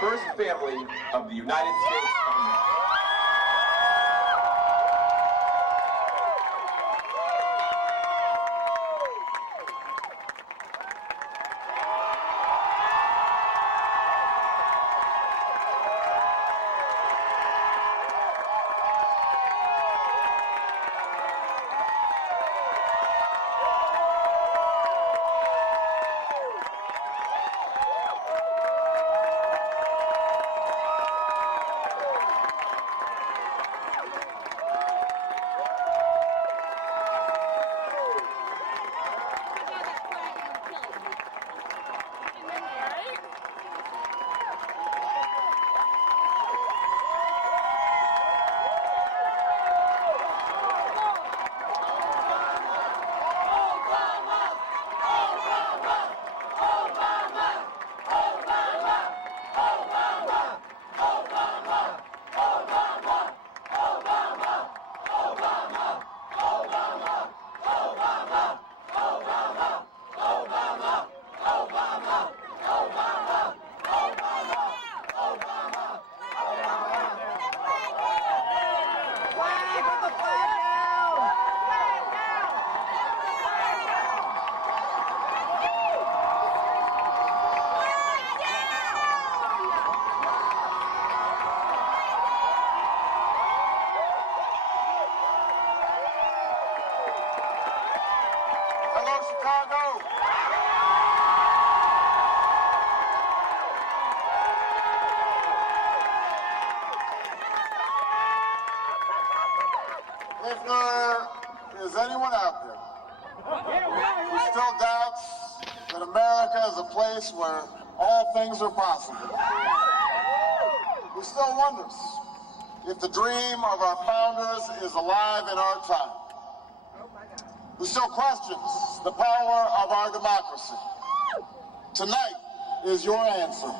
First family of the United States of America. Chicago. If there is anyone out there who still doubts that America is a place where all things are possible, who still wonders if the dream of our founders is alive in our time, who still questions the power of our democracy. Tonight is your answer.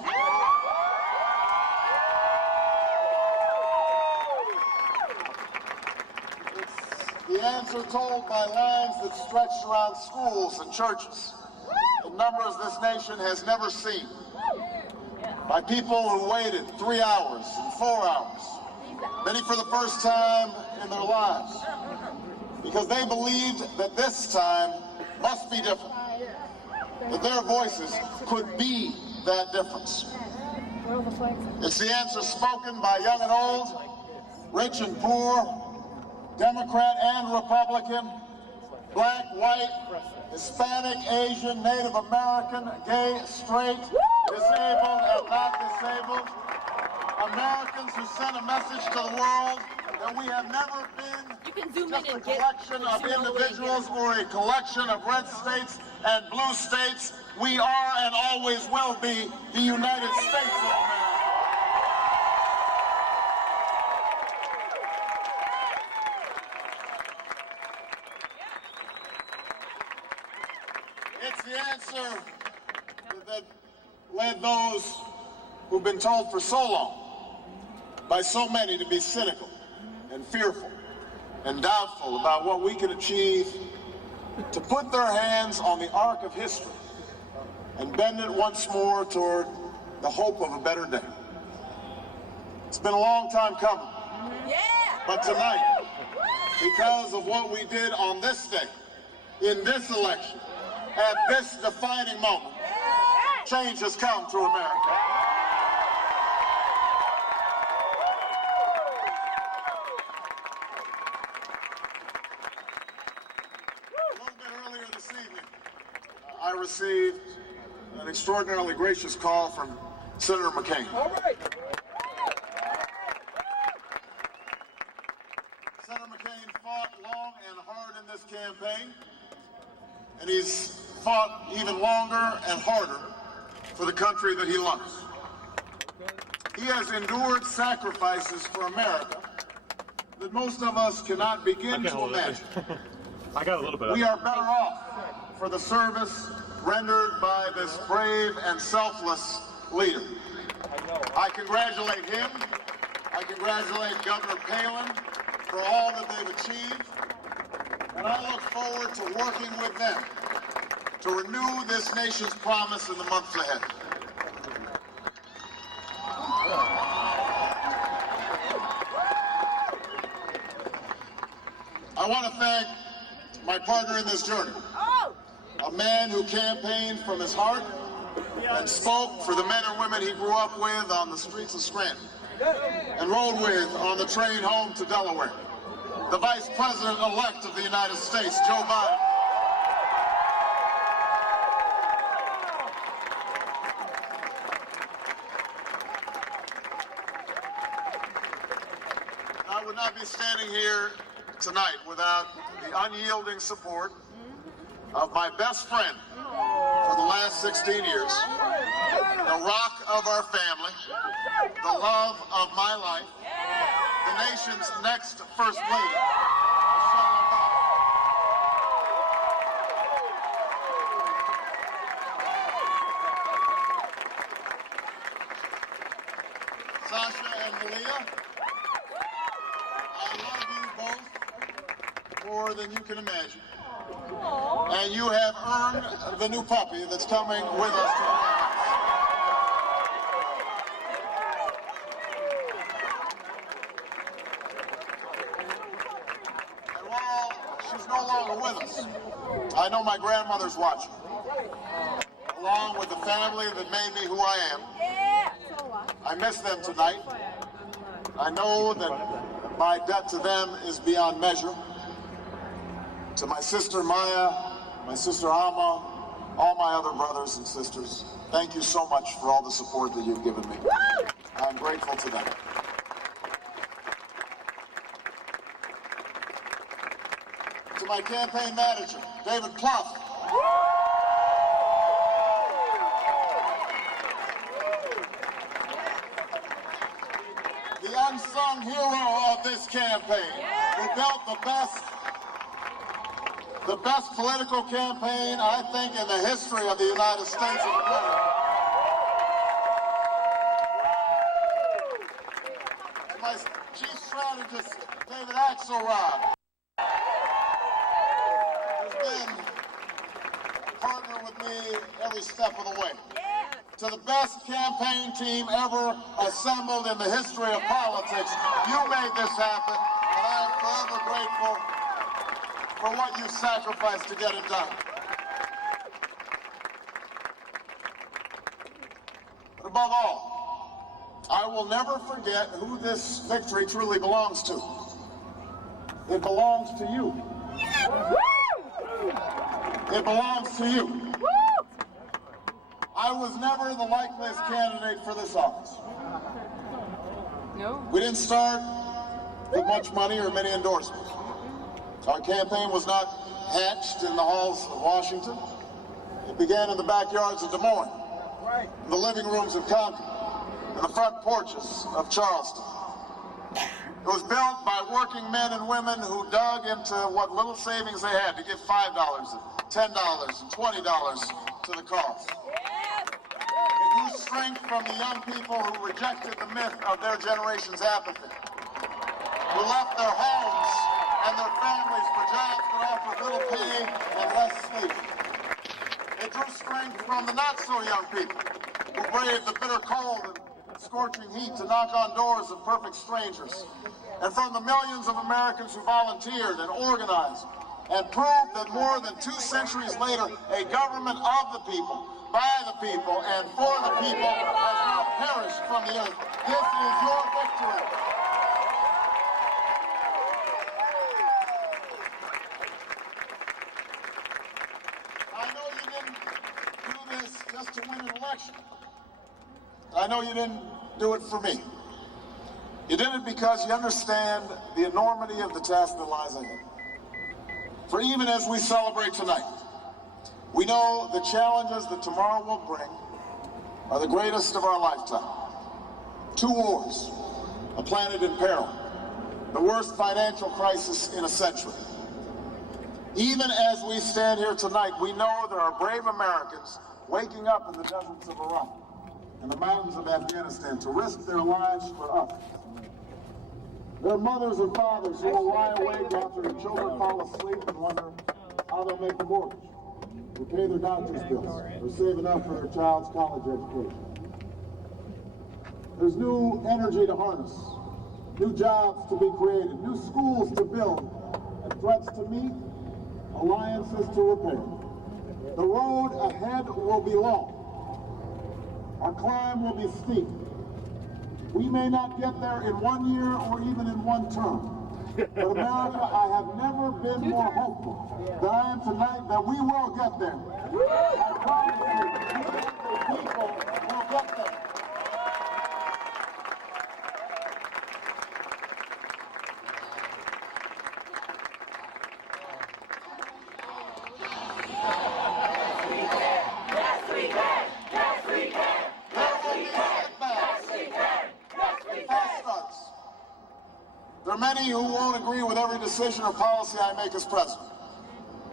It's the answer told by lines that stretch around schools and churches in numbers this nation has never seen, by people who waited 3 hours and 4 hours, many for the first time in their lives, because they believed that this time must be different, that their voices could be that difference. It's the answer spoken by young and old, rich and poor, Democrat and Republican, black, white, Hispanic, Asian, Native American, gay, straight, disabled and not disabled, Americans who sent a message to the world that we have never been just a collection of individuals or a collection of red states and blue states. We are and always will be the United States of America. It's the answer that led those who've been told for so long by so many to be cynical and fearful and doubtful about what we can achieve, to put their hands on the arc of history and bend it once more toward the hope of a better day. It's been a long time coming, but tonight, because of what we did on this day, in this election, at this defining moment, change has come to America. A little bit earlier this evening, I received an extraordinarily gracious call from Senator McCain. All right. Senator McCain fought long and hard in this campaign, and he's fought even longer and harder for the country that he loves. He has endured sacrifices for America that most of us cannot begin to imagine. I got a little bit of We are better off for the service rendered by this brave and selfless leader. I congratulate him. I congratulate Governor Palin for all that they've achieved. And I look forward to working with them to renew this nation's promise in the months ahead. I want to thank my partner in this journey, a man who campaigned from his heart and spoke for the men and women he grew up with on the streets of Scranton and rode with on the train home to Delaware, the Vice President-elect of the United States, Joe Biden. I would not be standing here tonight without the unyielding support of my best friend for the last 16 years, the rock of our family, the love of my life, the nation's next First Lady, Sasha and Malia. I love you both more than you can imagine. And you have earned the new puppy that's coming with us tonight. And while she's no longer with us, I know my grandmother's watching, along with the family that made me who I am. I miss them tonight. I know that my debt to them is beyond measure. To my sister Maya, my sister Alma, all my other brothers and sisters, thank you so much for all the support that you've given me. I'm grateful to them. To my campaign manager, David Plouffe. The unsung hero of this campaign, who built the best The best political campaign, I think, in the history of the United States of America. My chief strategist, David Axelrod, has been a partner with me every step of the way. To the best campaign team ever assembled in the history of politics, you made this happen, and I am forever grateful for what you sacrificed to get it done. But above all, I will never forget who this victory truly belongs to. It belongs to you. It belongs to you. I was never the likeliest candidate for this office. No. We didn't start with much money or many endorsements. Our campaign was not hatched in the halls of Washington. It began in the backyards of Des Moines, in the living rooms of Concord, in the front porches of Charleston. It was built by working men and women who dug into what little savings they had to give $5 and $10 and $20 to the cause. It drew strength from the young people who rejected the myth of their generation's apathy, who left their homes and their families for jobs that offered little pay and less sleep. It drew strength from the not-so-young people who braved the bitter cold and scorching heat to knock on doors of perfect strangers, and from the millions of Americans who volunteered and organized and proved that more than 2 centuries later, a government of the people, by the people, and for the people has not perished from the earth. This is your victory. I know you didn't do this just to win an election. I know you didn't do it for me. You did it because you understand the enormity of the task that lies ahead. For even as we celebrate tonight, we know the challenges that tomorrow will bring are the greatest of our lifetime. 2 wars, a planet in peril, the worst financial crisis in a century. Even as we stand here tonight, we know there are brave Americans waking up in the deserts of Iraq and the mountains of Afghanistan to risk their lives for us. There are mothers and fathers who will lie awake after their children fall asleep and wonder how they'll make the mortgage, or pay their doctor's bills, or save enough for their child's college education. There's new energy to harness, new jobs to be created, new schools to build, and threats to meet, alliances to repair. The road ahead will be long. Our climb will be steep. We may not get there in 1 year or even in 1 term. But America, I have never been more hopeful than I am tonight that we will get there. I promise you, the people will get there. There are many who won't agree with every decision or policy I make as president.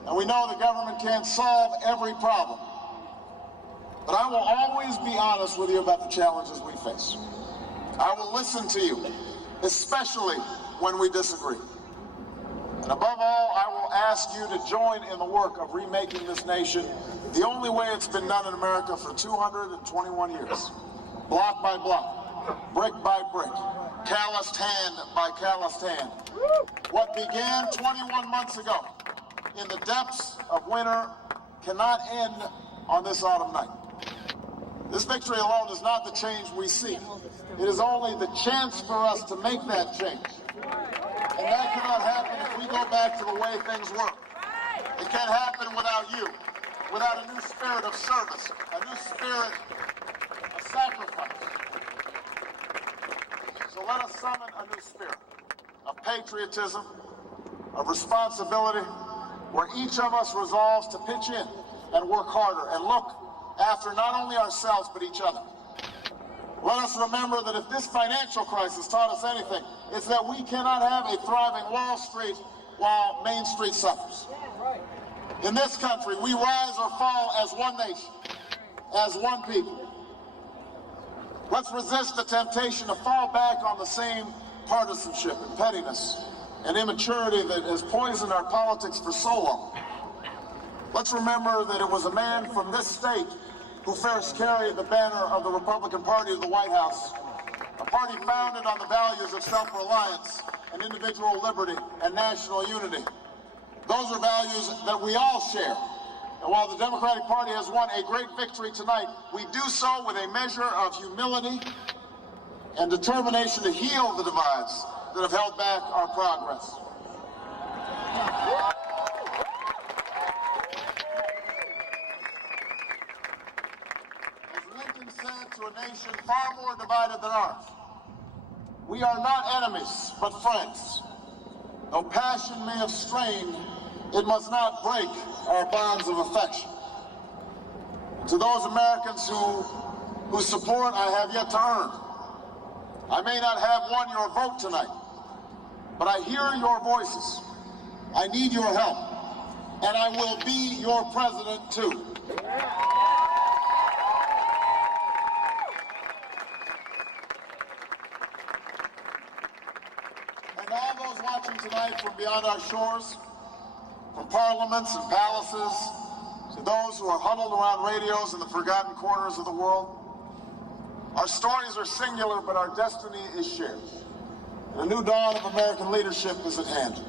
And we know the government can't solve every problem. But I will always be honest with you about the challenges we face. I will listen to you, especially when we disagree. And above all, I will ask you to join in the work of remaking this nation the only way it's been done in America for 221 years. Block by block, brick by brick, calloused hand by calloused hand. What began 21 months ago in the depths of winter cannot end on this autumn night. This victory alone is not the change we seek. It is only the chance for us to make that change. And that cannot happen if we go back to the way things were. It can't happen without you, without a new spirit of service, a new spirit of sacrifice. So let us summon a new spirit of patriotism, of responsibility, where each of us resolves to pitch in and work harder and look after not only ourselves but each other. Let us remember that if this financial crisis taught us anything, it's that we cannot have a thriving Wall Street while Main Street suffers. In this country, we rise or fall as one nation, as one people. Let's resist the temptation to fall back on the same partisanship and pettiness and immaturity that has poisoned our politics for so long. Let's remember that it was a man from this state who first carried the banner of the Republican Party to the White House, a party founded on the values of self-reliance and individual liberty and national unity. Those are values that we all share. And while the Democratic Party has won a great victory tonight, we do so with a measure of humility and determination to heal the divides that have held back our progress. As Lincoln said to a nation far more divided than ours, we are not enemies, but friends. Though passion may have strained, it must not break our bonds of affection. And to those Americans whose support I have yet to earn, I may not have won your vote tonight, but I hear your voices. I need your help, and I will be your president too. And all those watching tonight from beyond our shores, from parliaments and palaces, to those who are huddled around radios in the forgotten corners of the world, our stories are singular, but our destiny is shared. And a new dawn of American leadership is at hand. To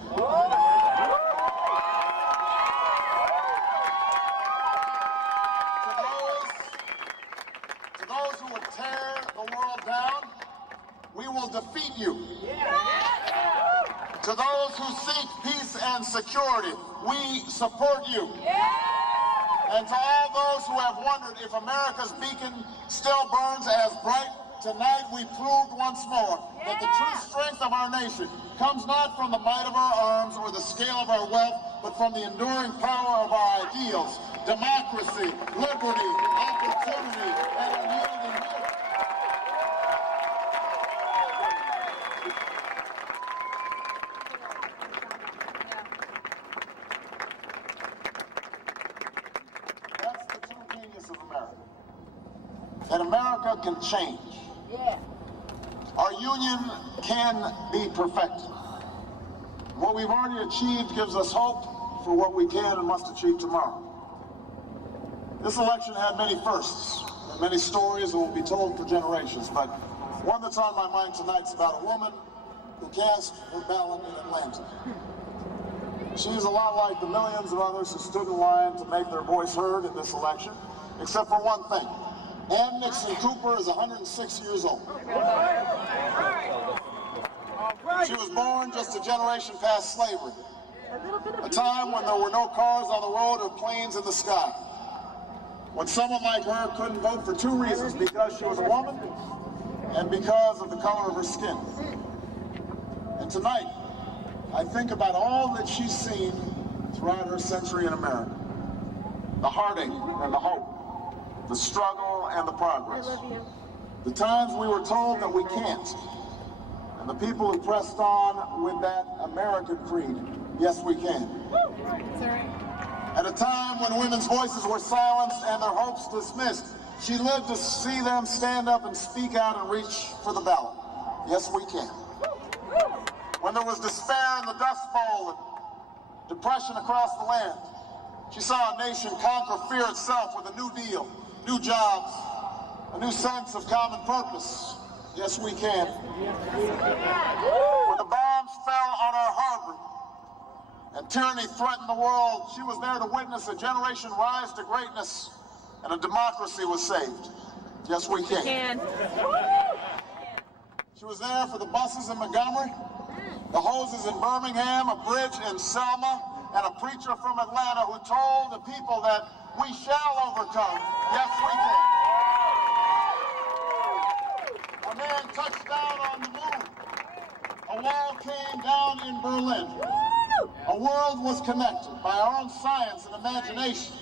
those who would tear the world down, we will defeat you. To those who seek peace and security, we support you. And to all those who have wondered if America's beacon still burns as bright, tonight we proved once more that the true strength of our nation comes not from the might of our arms or the scale of our wealth, but from the enduring power of our ideals: democracy, liberty, opportunity, and unyielding hope. That's the true genius of America. And America can change. Our union can be perfected. What we've already achieved gives us hope for what we can and must achieve tomorrow. This election had many firsts and many stories that will be told for generations, but one that's on my mind tonight is about a woman who cast her ballot in Atlanta. She's a lot like the millions of others who stood in line to make their voice heard in this election, except for one thing. Ann Nixon Cooper is 106 years old. She was born just a generation past slavery, a time when there were no cars on the road or planes in the sky, when someone like her couldn't vote for two reasons: because she was a woman and because of the color of her skin. And tonight, I think about all that she's seen throughout her century in America: the heartache and the hope, the struggle and the progress, the times we were told that we can't, and the people who pressed on with that American creed: yes, we can. At a time when women's voices were silenced and their hopes dismissed, she lived to see them stand up and speak out and reach for the ballot: yes, we can. When there was despair in the Dust Bowl and depression across the land, she saw a nation conquer fear itself with a new deal, new jobs, a new sense of common purpose: yes, we can. When the bombs fell on our harbor and tyranny threatened the world, she was there to witness a generation rise to greatness and a democracy was saved: yes, we can. She was there for the buses in Montgomery, the hoses in Birmingham, a bridge in Selma, and a preacher from Atlanta who told the people that we shall overcome: yes, we can. A man touched down on the moon. A wall came down in Berlin. A world was connected by our own science and imagination.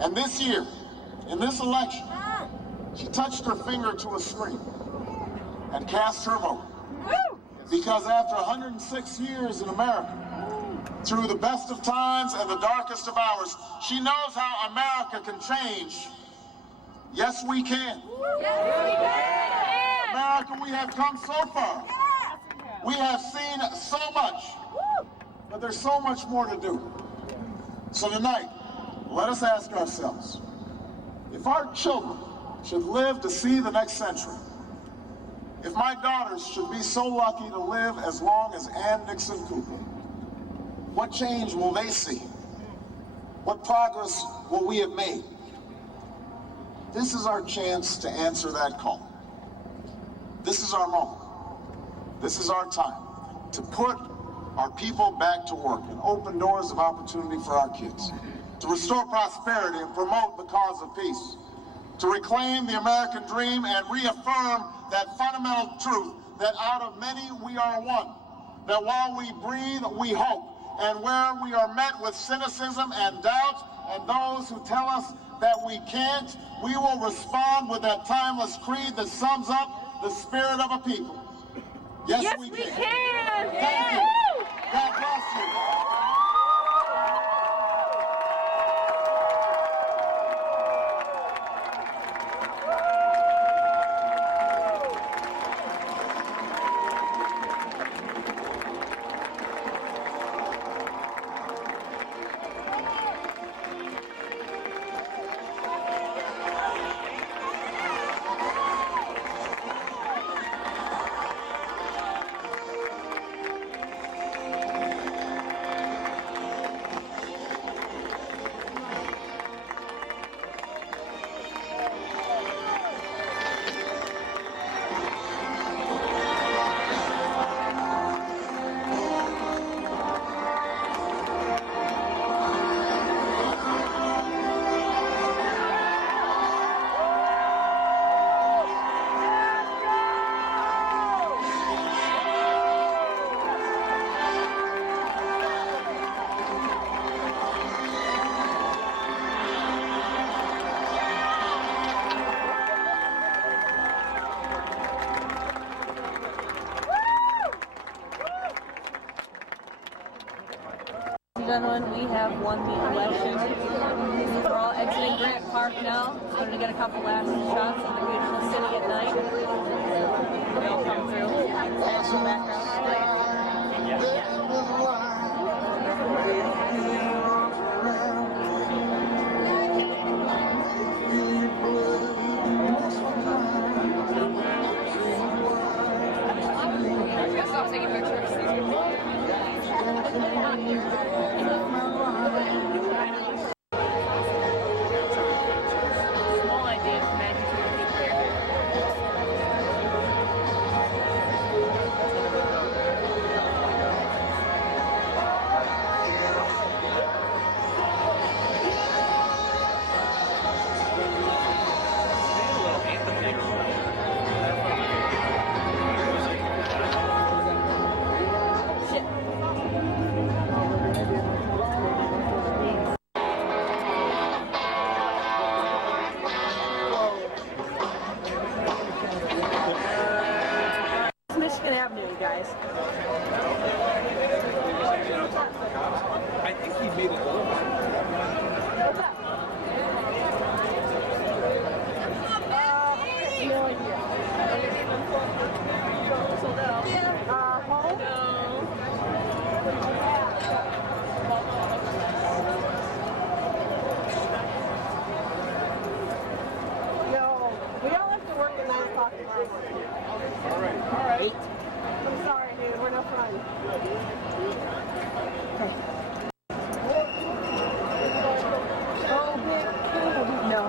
And this year, in this election, she touched her finger to a screen and cast her vote. Because after 106 years in America, Through the best of times and the darkest of hours, she knows how America can change. Yes, we can. America, we have come so far. We have seen so much, but there's so much more to do. So tonight, let us ask ourselves, if our children should live to see the next century, if my daughters should be so lucky to live as long as Ann Nixon Cooper, what change will they see? What progress will we have made? This is our chance to answer that call. This is our moment. This is our time to put our people back to work and open doors of opportunity for our kids, to restore prosperity and promote the cause of peace, to reclaim the American dream and reaffirm that fundamental truth that out of many we are one, that while we breathe, we hope, and where we are met with cynicism and doubt, and those who tell us that we can't, we will respond with that timeless creed that sums up the spirit of a people. Yes, we can. Thank you. God bless you. Gentlemen, we have won the election. We're all exiting Grant Park now. So we're going to get a couple last shots of the beautiful city at night. They'll come through. There's some background. Stop taking pictures. Small idea of magnitude of people here. Michigan Avenue, you guys. I think he made it over. What's up? No idea. Sold out. Home? No. We all have to work at 9 o'clock tomorrow morning. All right. I'm sorry, dude. We're no fun. Oh, no.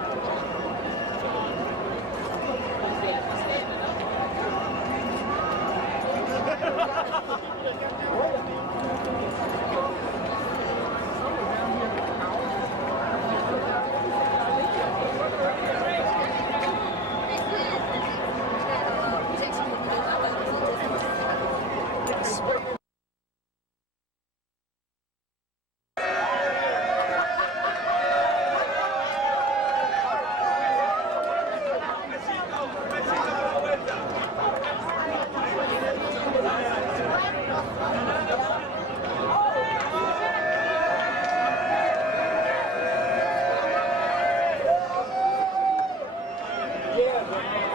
Thank you.